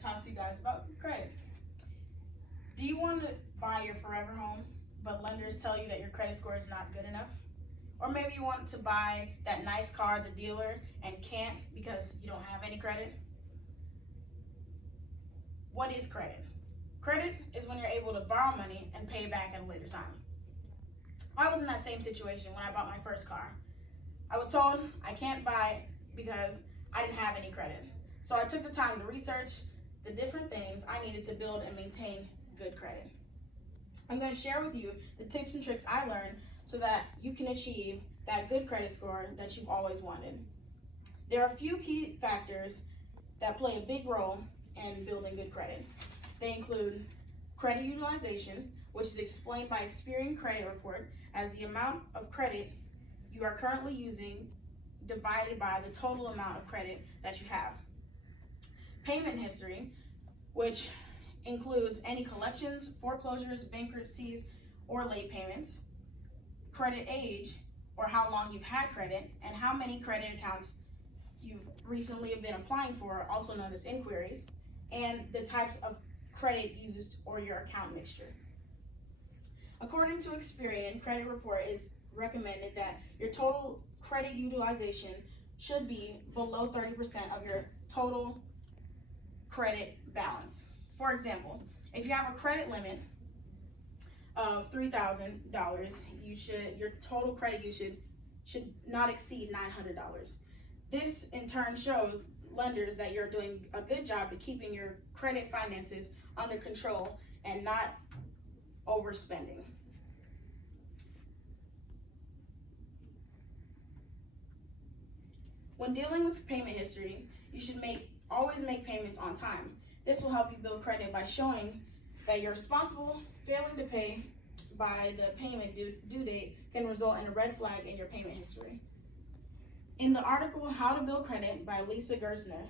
to talk to you guys about credit. Do you want to buy your forever home, but lenders tell you that your credit score is not good enough? Or maybe you want to buy that nice car at the dealer and can't because you don't have any credit? What is credit? Credit is when you're able to borrow money and pay it back at a later time. I was in that same situation when I bought my first car. I was told I can't buy because I didn't have any credit. So I took the time to research the different things I needed to build and maintain good credit. I'm going to share with you the tips and tricks I learned so that you can achieve that good credit score that you've always wanted. There are a few key factors that play a big role in building good credit. They include credit utilization, which is explained by Experian Credit Report as the amount of credit you are currently using divided by the total amount of credit that you have. Payment history, which includes any collections, foreclosures, bankruptcies, or late payments. Credit age, or how long you've had credit, and how many credit accounts you've recently been applying for, also known as inquiries, and the types of credit used or your account mixture. According to Experian, Credit Report is recommended that your total credit utilization should be below 30% of your total credit balance. For example, if you have a credit limit of $3,000, your total credit usage should not exceed $900. This in turn shows lenders that you're doing a good job at keeping your credit finances under control and not overspending. When dealing with payment history, you should always make payments on time. This will help you build credit by showing that you're responsible. Failing to pay by the payment due date can result in a red flag in your payment history. In the article How to Build Credit by Lisa Gerstner,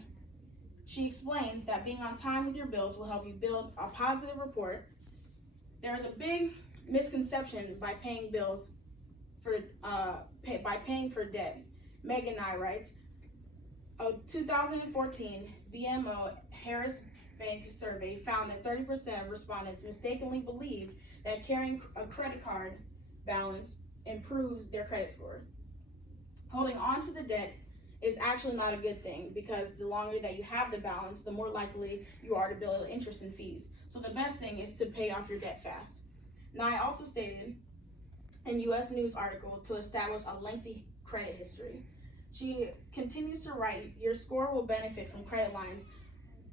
she explains that being on time with your bills will help you build a positive report. There is a big misconception by paying bills by paying for debt. Megan Nye writes, a 2014 BMO Harris Bank survey found that 30% of respondents mistakenly believed that carrying a credit card balance improves their credit score. Holding on to the debt is actually not a good thing because the longer that you have the balance, the more likely you are to build interest and fees. So the best thing is to pay off your debt fast. Nye also stated in U.S. News article to establish a lengthy credit history. She continues to write, your score will benefit from credit lines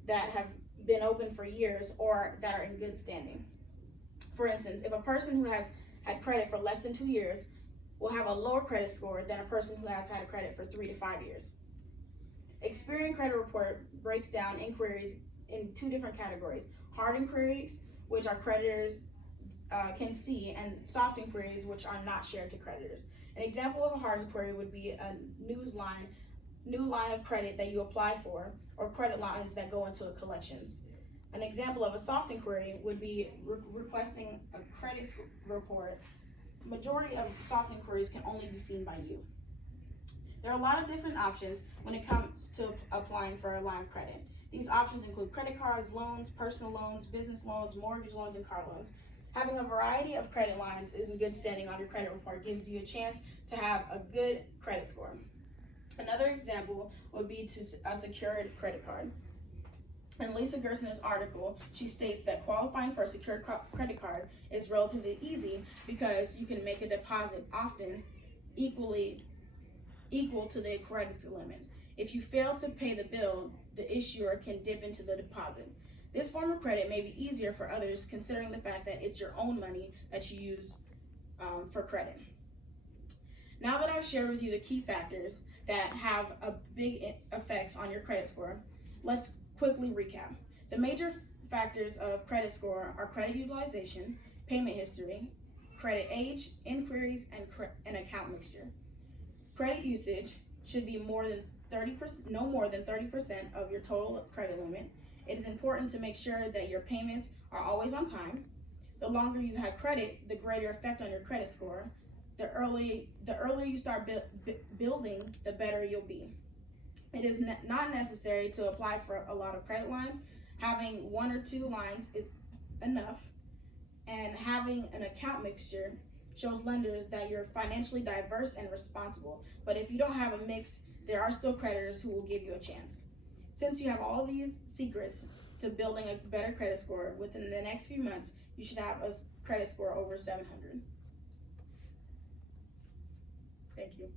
that have been open for years or that are in good standing. For instance, if a person who has had credit for less than 2 years will have a lower credit score than a person who has had credit for 3 to 5 years. Experian Credit Report breaks down inquiries in 2 different categories: hard inquiries, which our creditors can see, and soft inquiries, which are not shared to creditors. An example of a hard inquiry would be a new line of credit that you apply for, or credit lines that go into collections. An example of a soft inquiry would be requesting a credit report. Majority of soft inquiries can only be seen by you. There are a lot of different options when it comes to applying for a line of credit. These options include credit cards, loans, personal loans, business loans, mortgage loans, and car loans. Having a variety of credit lines in good standing on your credit report gives you a chance to have a good credit score. Another example would be a secured credit card. In Lisa Gerstner's article, she states that qualifying for a secured credit card is relatively easy because you can make a deposit often equal to the credit limit. If you fail to pay the bill, the issuer can dip into the deposit. This form of credit may be easier for others considering the fact that it's your own money that you use for credit. Now that I've shared with you the key factors that have a big effects on your credit score, let's quickly recap. The major factors of credit score are credit utilization, payment history, credit age, inquiries, and account mixture. Credit usage should be no more than 30% of your total credit limit. It is important to make sure that your payments are always on time. The longer you've had credit, the greater effect on your credit score. The earlier you start building, the better you'll be. It is not necessary to apply for a lot of credit lines. Having one or two lines is enough, and having an account mixture shows lenders that you're financially diverse and responsible. But if you don't have a mix, there are still creditors who will give you a chance. Since you have all these secrets to building a better credit score, within the next few months, you should have a credit score over 700. Thank you.